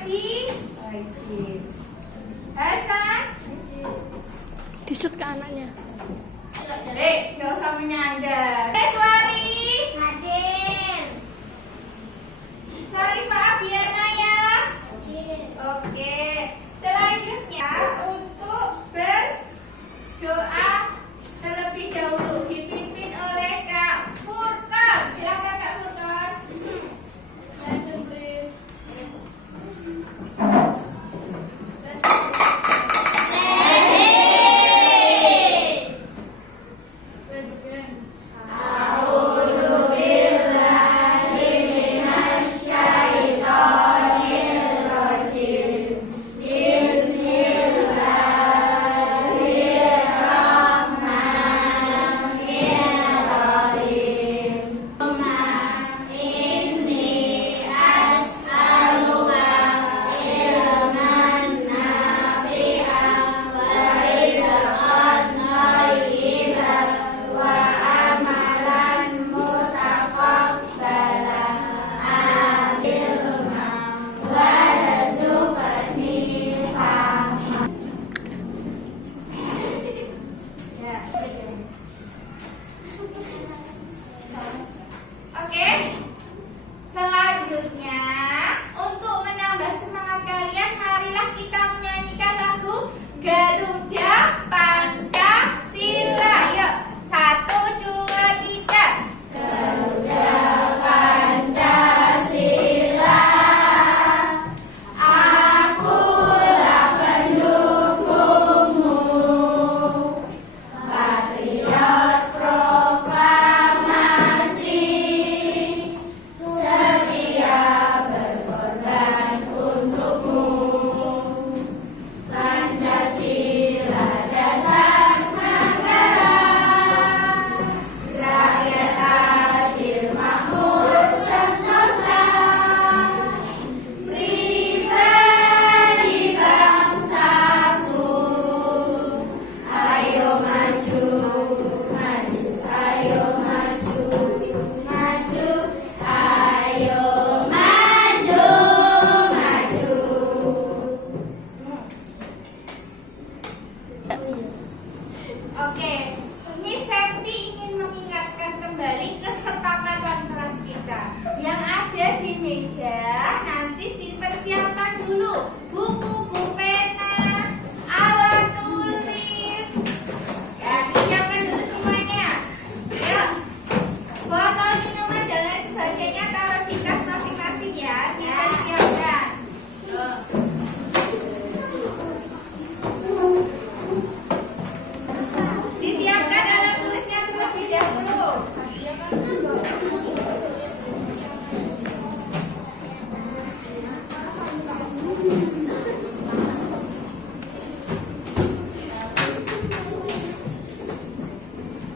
Adi? Wajib. Hasan? Disut ke anaknya. Dek, gak usah menyandar. Eswari? Hadir. Sarifah Abiana ya? Hadir. Oke. Selanjutnya untuk berdoa terlebih dahulu dipimpin oleh Kak Furqan. Silakan Kak Furqan. Oke. Selanjutnya untuk menambah semangat kalian, marilah kita menyanyikan lagu Garuda Pancasila. Yuk, 1, 2, 3. Garuda Pancasila, akulah pendukungmu, patriot proklamasi, setia berkorban untukmu. Pancasila dasar negara, rakyat adil makmur sentosa, pribadi bangsaku. Ayo maju, maju, ayo maju, maju, ayo maju, maju. Oke, Miss Septi ingin mengingatkan kembali kesepakatan kelas kita yang ada di meja. Nanti persiapkan dulu buku, pena, alat tulis. Ya, siapkan dulu semuanya. Yuk, botol minuman dan lain sebagainya taruh di tas masing-masing ya. Dipersiapkan. Disiapkan alat tulisnya terlebih dahulu.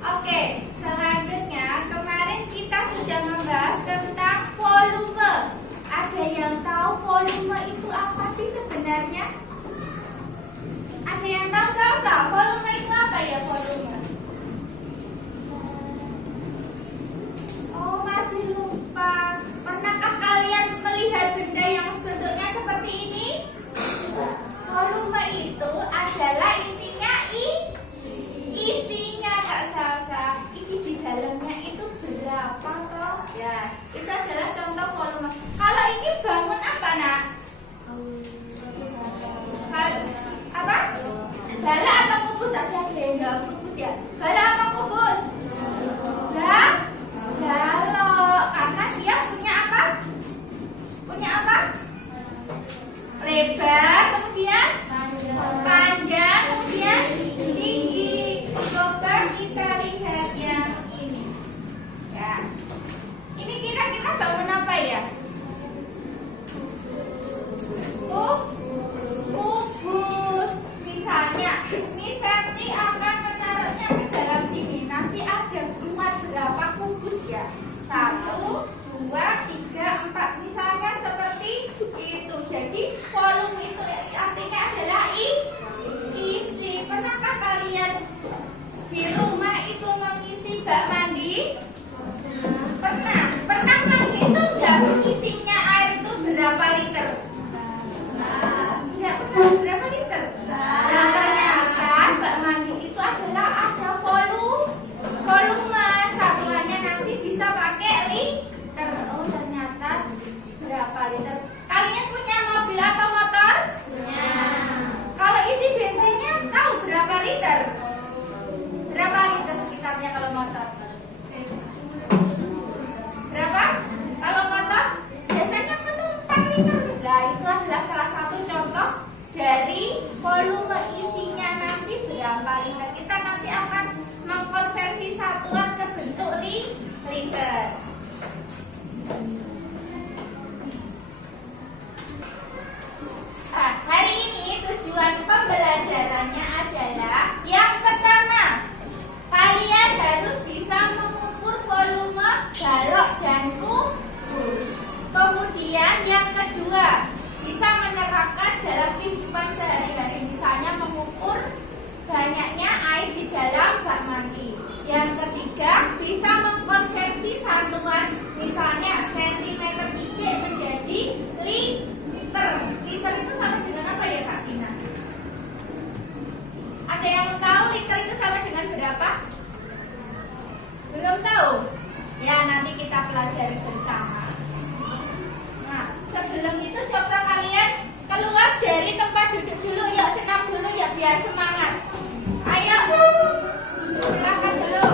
Oke, selanjutnya kemarin kita sudah membahas tentang volume. Ada yang tahu volume itu apa sih sebenarnya? Ada yang tahu Salsa? Volume itu apa ya volume? Oh, masih lupa. Pernahkah kalian melihat benda yang bentuknya seperti ini? Volume itu adalah intinya isinya Kak Salsa. Isi di dalamnya itu berapa toh? Ya, itu adalah contoh volume. Kalau ini bangun apa nak? Apa? Bala atau kubus aja deh, enggak kubus ya. Bala apa kubus? Balok, karena dia punya apa? Punya apa? Lebar, kemudian panjang, kemudian tinggi. Coba kita lihat yang ini. Ya. Ini kira-kira bangun apa ya? Kubus. Misalnya, Miss Septi akan menaruhnya ke dalam sini. Nanti ada muat berapa kubus ya? 1, 2, 3, 4. Misalnya seperti itu. Jadi volume itu contoh dari volume isinya nanti berapa liter. Kita nanti akan mengkonversi satuan ke bentuk liter. Nah, hari ini tujuan pembelajarannya adalah yang pertama, kalian harus bisa mengukur volume balok dan kubus. Kemudian yang kedua, bisa menerapkan dalam kehidupan sehari-hari, misalnya mengukur banyaknya air di dalam bak mandi. Yang ketiga, bisa mengkonversi satuan, misalnya sentimeter kubik menjadi liter. Liter itu sama dengan apa ya Kak Tina? Ada yang tahu liter itu sama dengan berapa? Belum tahu? Ya, nanti kita pelajari bersama. Nah, sebelum itu coba kalian keluar dari tempat duduk dulu, yuk senam dulu ya biar semangat. Ayo, silakan dulu.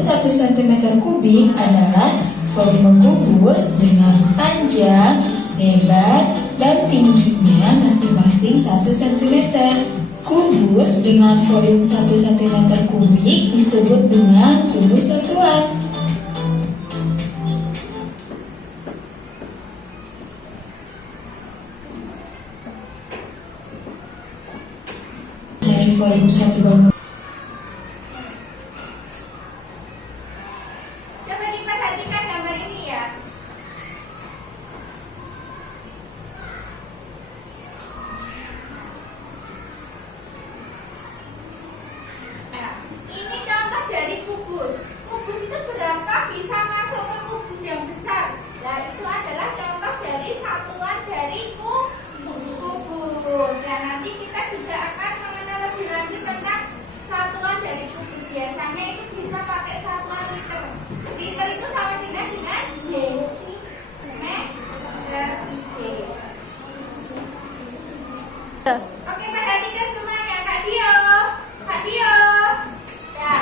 1 cm kubik adalah volume kubus dengan panjang, lebar, dan tingginya masing-masing 1 cm. Kubus dengan volume 1 cm kubik disebut dengan kubus satuan. Cari volume 1 bangunan. Oke, perhatikan semuanya, Kak Dio. Kak Dio. Ya.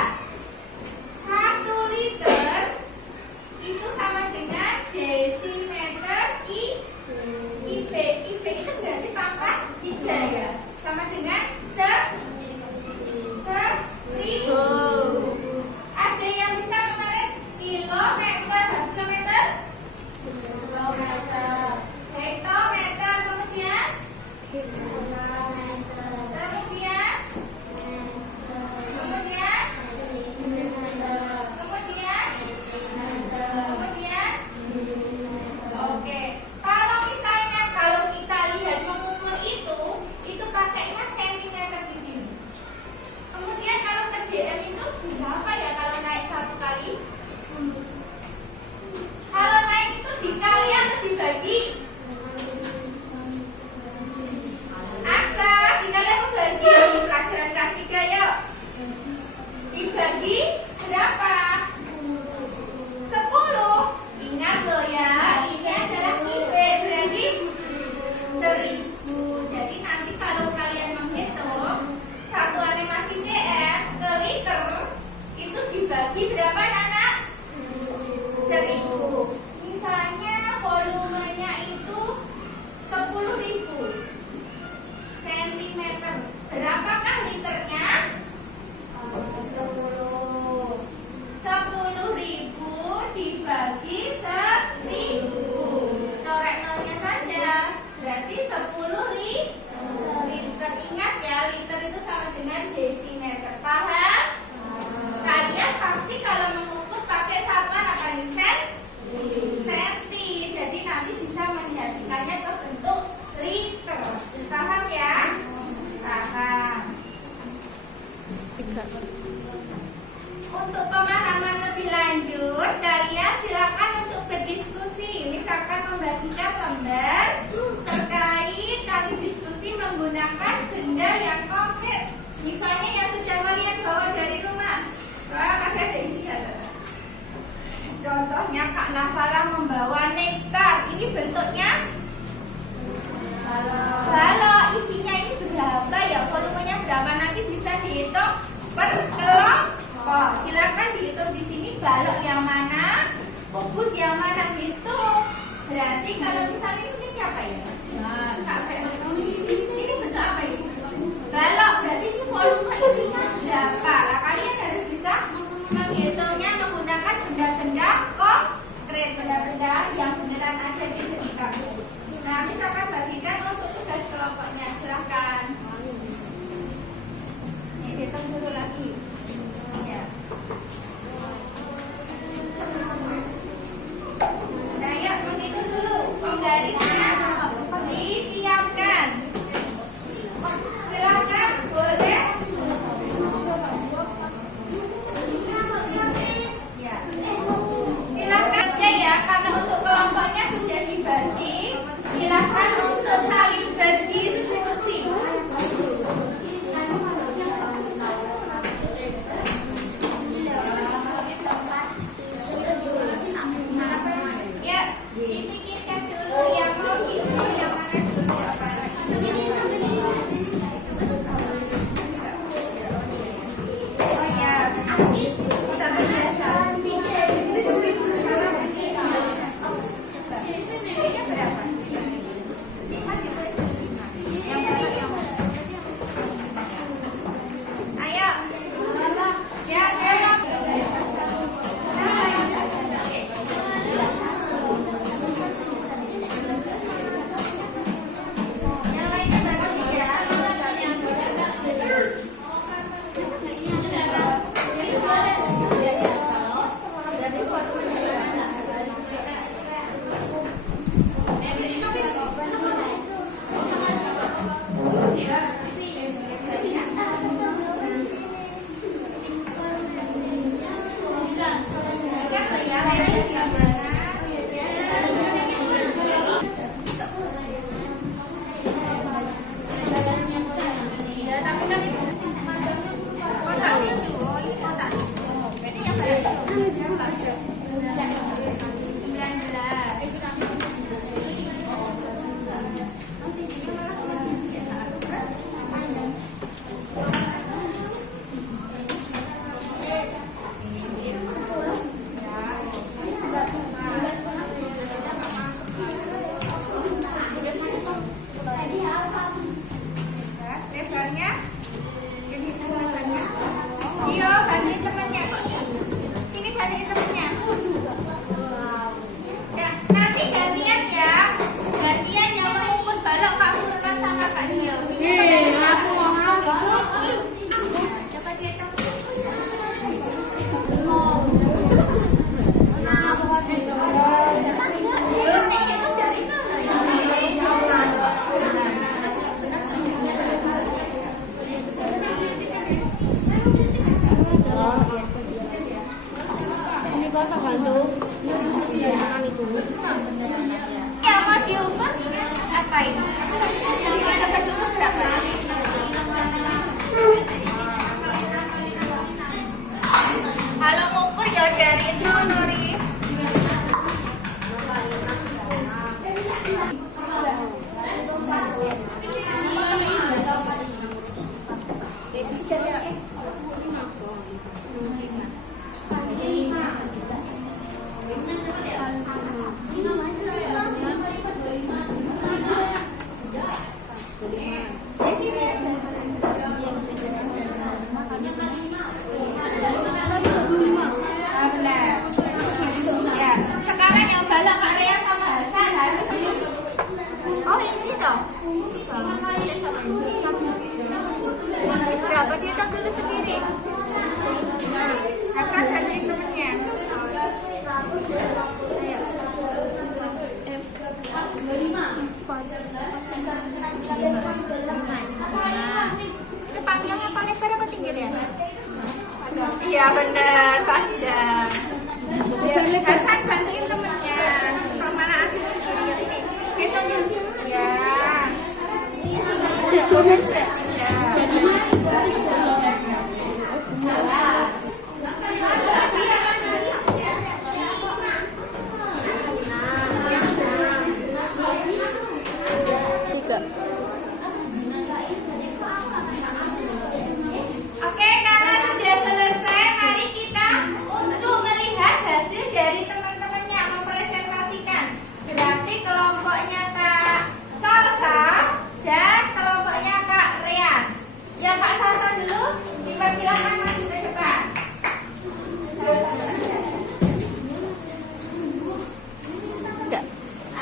1 liter itu sama dengan desimeter kubik. bagikan lembar terkait kami diskusi menggunakan benda yang konkret. Misalnya yang sudah kalian bawa dari rumah. Wah, masih ada isinya. Contohnya Kak Navara membawa Nextar. Ini bentuknya balok. Isinya ini berapa ya? Volumenya berapa? Nanti bisa dihitung per kelompok. Silakan dihitung di sini balok yang mana, kubus yang mana gitu. Berarti kalau misalnya ini punya siapa ya? Nah, Kak Fer. Ini bentuk apa ini? Balok. Berarti ini volume isinya berapa? Nah, kalian harus bisa menghitungnya menggunakan benda-benda konkret, benda-benda yang beneran ada di sekitar. Nah, misalkan bagikan untuk tugas kelompoknya, silahkan. Ini hitung dulu lagi. Ya. Nah, yuk menghitung dulu. Penggarisnya disiapkan. Silahkan, boleh. Ya. Silahkan aja ya, karena untuk kelompoknya sudah dibagi. Silahkan untuk saling berdiskusi. Ya, dipikirkan dulu yang mau isi yang mana dulu apa. Oh ya, sudah berjasa. Isinya berapa? 5 ditulis 5. Yang mana yang mana? Ayo. Ya, ayo. Yang lainnya bagi ya. Yang lebarnya, ini lebarnya. Iya, bantuin temannya. Ini bantuin temannya. Ya, nanti gantian ya. Gantian yang mengumpul balok Kak Furman sama Kak Dio. Aku mau. Coba dihitung. Nek itu dari mana ya? Ini bapak bantu. Ya, mau diukur apa ini? Dapat ukur berapa? Kalau ngukur ya dari itu, Nuri. Ya, sekarang yang balok Kak Rea sama Hasan harus. Oh, ini toh. Berapa dia tak dulu sendiri? Hasan bantuin temennya. Ayo. Itu panjangnya paling berapa tinggi dia? Iya benar, panjang. Ya, Hasan bantuin temennya. Kok malah asik sendiri ini? Oke, karena sudah selesai, mari kita untuk melihat hasil dari teman-temannya mempresentasikan. Berarti kelompoknya Kak Salsa dan kelompoknya Kak Rian. Ya Kak Salsa dulu, dipersilakan maju ke depan.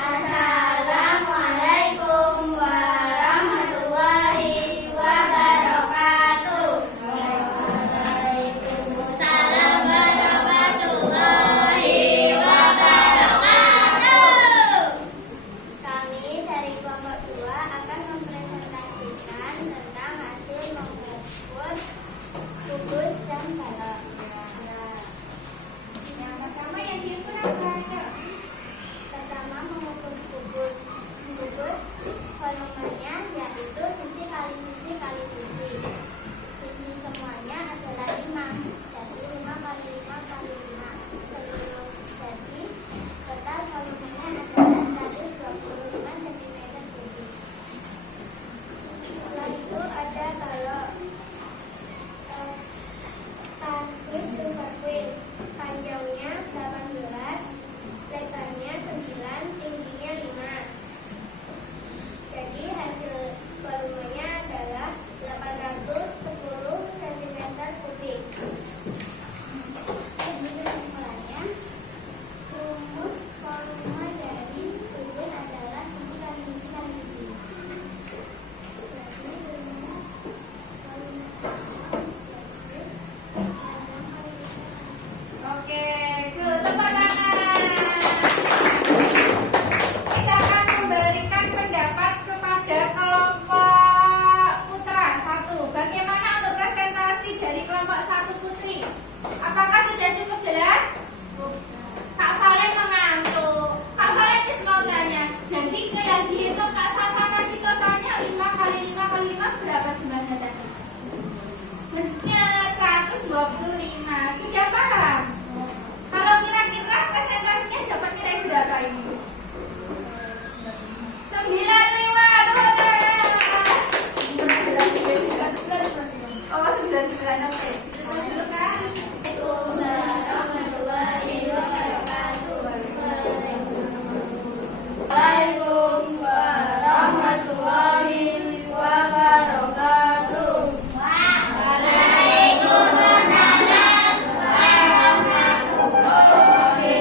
Assalamualaikum warahmatullahi wabarakatuh. Waalaikumsalam warahmatullahi wabarakatuh. Kami dari kelompok 2 akan mempresentasikan tentang hasil mengukur kubus dan balok. Yang pertama yang diukur apa? Pertama mengukur kubus. Kubus volumenya yaitu sisi kali sisi kali sisi. Sisi semuanya adalah 5. Jadi 5 kali 5 kali 5. Jadi total volumenya adalah 125 cm kubik. Setelah itu ada balok. Kardus superquil. Panjangnya 18, lebarnya 9, tingginya 5. Jadi hasil volumenya adalah 810 cm kubik. Jadi kesimpulannya, rumus volume dari kubus adalah sisi kali sisi kali sisi. Jadi rumus volume Oke, tepuk tangan. Kita akan memberikan pendapat kepada kelompok putra 1. Bagaimana untuk presentasi dari kelompok 1 putri? Apakah sudah cukup jelas? Kak Valen mengantuk. Kak Valen mau tanya. Jadi yang dihitung Kak Sasa tadi totalnya 5 kali 5 kali 5 berapa jumlahnya tadi? Benar, 125. Sudah paham? Kalau kira-kira presentasinya dapat nilai berapa ini? 95. Oh, 99. Oke. Terus dulu kan? warahmatullahi wabarakatuh. Waalaikumsalam warahmatullahi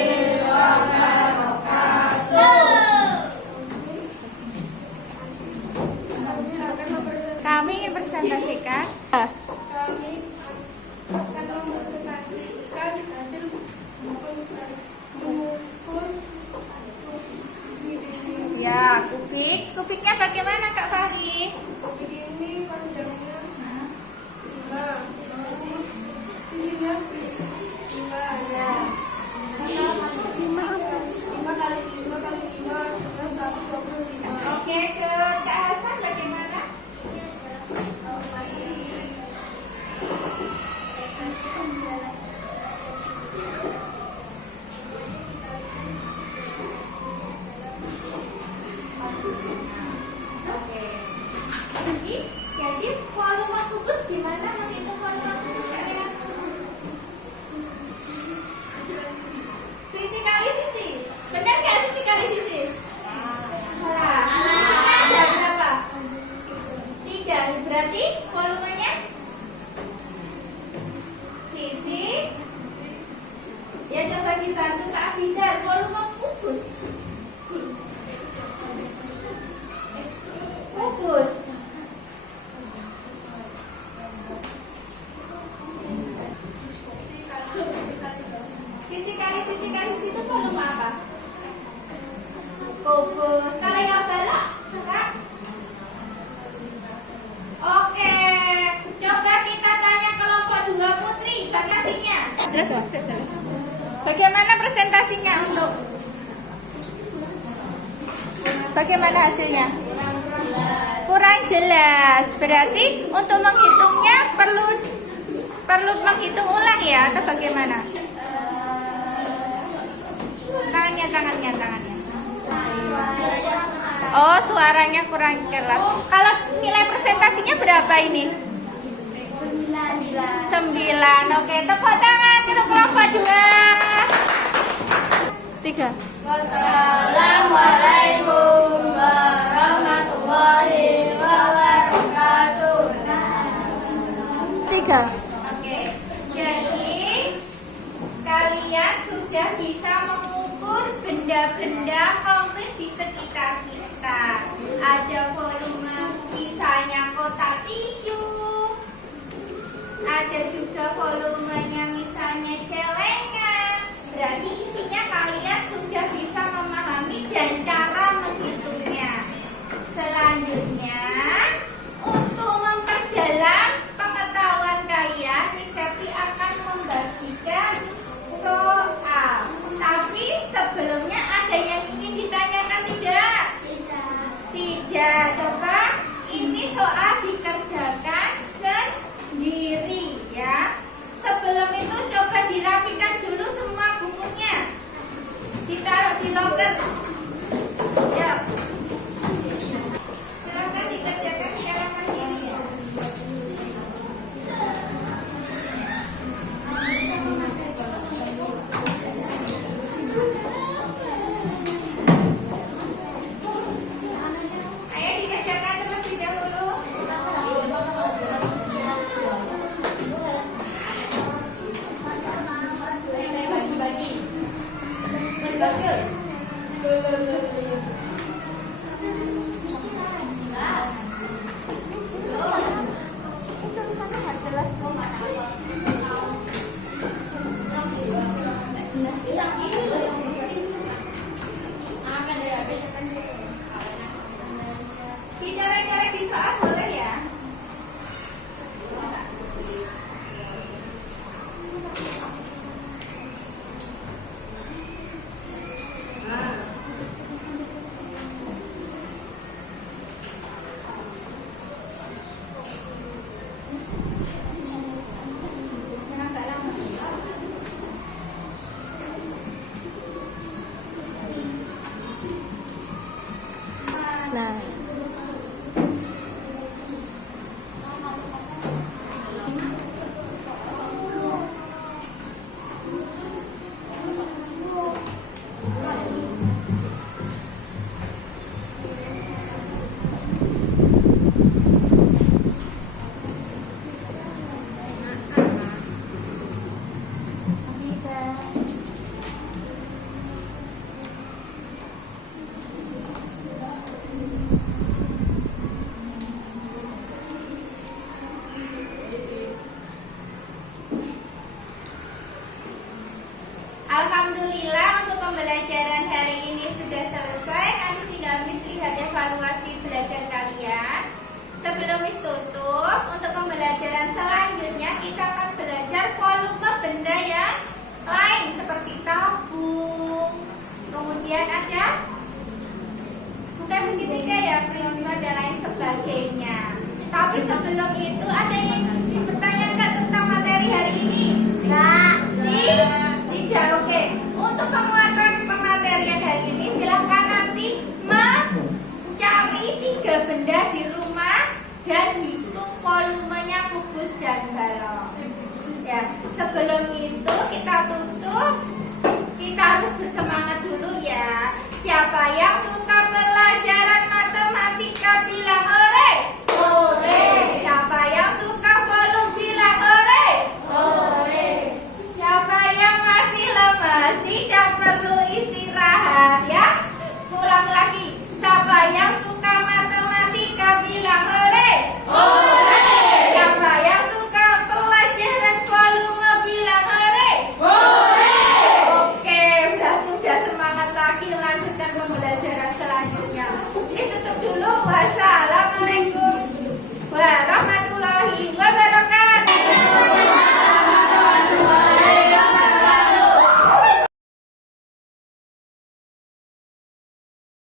wabarakatuh. Kami ingin presentasikan. Kami akan mempresentasikan hasil mengukur Ya, kubik. Kubiknya bagaimana Kak Fahri? kubik ini panjangnya 5, sisinya 5 Ya. 5 kali 5 kali 5 plus 125. Oke, ke Kak Hasan bagaimana? Oke. Jadi volume kubus gimana menghitung volume kubus kalian? Sisi kali sisi. Benar nggak sisi kali sisi? Salah. Sisinya ada berapa? 3. Berarti volumenya sisi. Ya coba dibantu Kak Abizar. Volume kubus. Kubus. Sisi kali sisi itu volume apa? Kubus. Kalau yang balok, Kak? Oke, coba kita tanya kelompok 2 putri. Bagasinya. Bagaimana presentasinya untuk? Bagaimana hasilnya? Kurang kurang jelas. Berarti untuk menghitungnya perlu menghitung ulang ya, atau bagaimana? Tangannya. Oh, suaranya kurang keras. Kalau nilai presentasinya berapa ini? 9. Oke, tepuk tangan untuk kelompok 2. 3. Wassalamualaikum warahmatullahi wabarakatuh. 3. Oke, jadi kalian sudah bisa mengukur benda-benda konkret di sekitar kita. Ada volume, misalnya kotak tisu. Ada juga volumenya misalnya celengan. Berarti isinya kalian sudah bisa memahami dan cara menghitungnya. Selanjutnya, untuk memperdalam pengetahuan kalian, Miss Septi akan membagikan soal. Tapi sebelumnya ada yang ingin ditanyakan tidak? Tidak. Coba ini soal dikerjakan sendiri ya. Sebelum itu coba dirapikan dulu semua bukunya. Ditaruh di loker. Ya. Silakan dikerjakan secara mandiri ya. Ayo dikerjakan terlebih dahulu. Dicoret-coret di soal boleh ya? Nah. Alhamdulillah untuk pembelajaran hari ini sudah selesai. Nanti tinggal Miss lihat evaluasi belajar kalian. Sebelum Miss tutup, untuk pembelajaran selanjutnya kita akan belajar volume benda yang lain seperti tabung. Kemudian ada bukan segitiga ya, prisma dan lain sebagainya. Tapi sebelum itu ada yang dipertanyakan tentang materi hari ini? Tidak, oke. Untuk penguatan pematerian hari ini silahkan nanti mencari 3 benda di rumah dan hitung volumenya kubus dan balok. Ya, sebelum itu kita tutup. Kita harus bersemangat dulu ya. Siapa yang suka pelajaran matematika bilang hore? Hore. Siapa yang suka volume bilang hore? Hore. Siapa yang masih lemas tidak perlu istirahat ya.